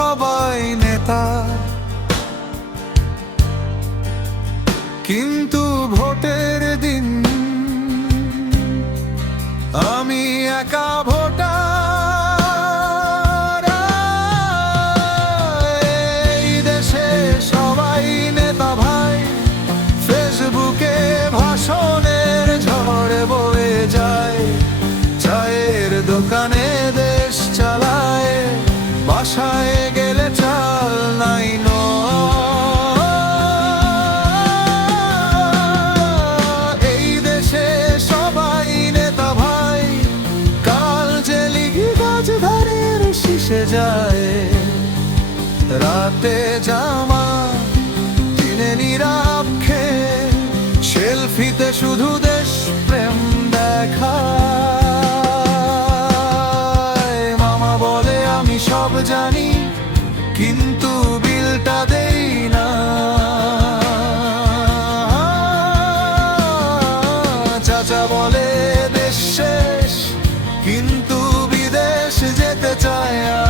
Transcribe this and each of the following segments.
সবাই নেতা, কিন্তু ভোটের দিন আমি একা ভোটার। এই দেশে সবাই নেতা ভাই, ফেসবুকে ভাষণের ঝড় বয়ে যায়। চায়ের দোকানে দেশ চালায়, বাসায় গেলে চাল নাই নো। এই দেশে সবাই নেতা ভাই, কাল যে লিখি গাছধারের শীষে যায়। রাতে জামা, দিনে নীরব খেয়ে, সেলফিতে শুধু দেশ প্রেম দেখায়। মামা বলে আমি সব জানি, কিন্তু বিলটা দেই না। চাচা বলে দেশ শেষ, কিন্তু বিদেশ যেতে চায় না।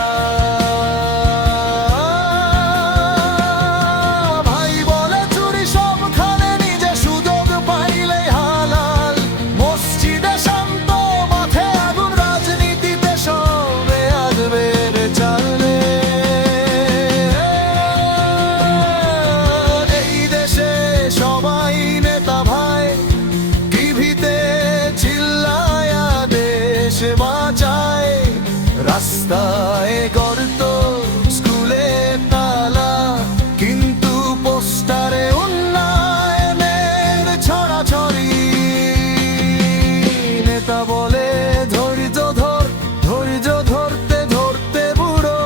ভাই বলে চুরি সবখানে, নিজে সুযোগ পাইলেই হালাল। মসজিদে শান্ত, মাঠে আগুন, রাজনীতিতে সবে আসবের চালে। এই দেশে সবাই নেতা ভাই, টিভিতে চিল্লায়া দেশ বাঁচায়। রাস্তায় গর্ত, স্কুলে তালা, কিন্তু পোস্টারে উন্নয়নের ছড়াছড়ি। নেতা বলে ধৈর্য ধর, ধৈর্য ধরতে ধরতে বুড়ো।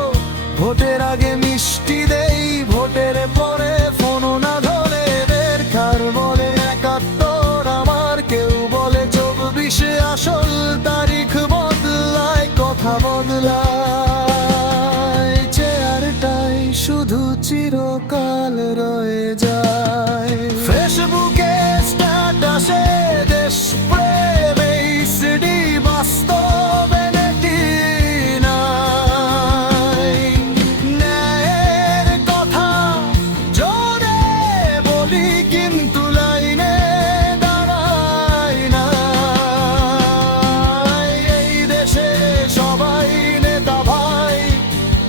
ভোটের আগে মিষ্টি দেই, ভোটের পরে ফোন না ধরে। বেরকার বলে ৭১ আমার, কেউ বলে ২৪। আসল তারিখ বদলায়, কথা বদলায়, চেয়ারটাই শুধু চিরকাল রয়ে যায়। ফেসবুকে স্ট্যাটাসে দেশ প্রেমে সিডি, বাস্তবে নেটি নাই। ন্যায়ের কথা জোরে বলি, কিন্তু লাইনে দাঁড়াই না। এই দেশে সবাই নেতা ভাই,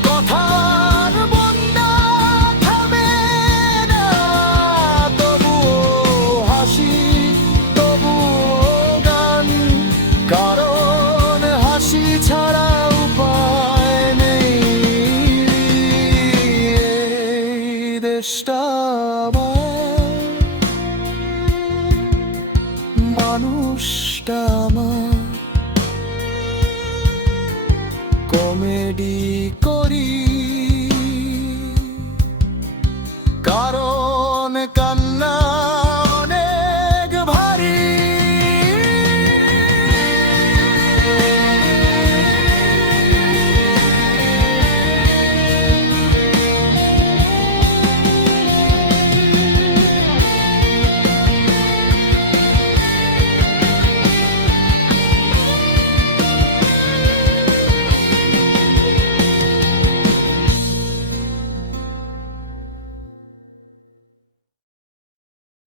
কথার বন্যা থামে না। তবুও হাসি, তবুও গান, কারণ হাসি ছাড়া উপায় নেই। এই দেশটা আমার, মানুষটা আমার। কমেডি করি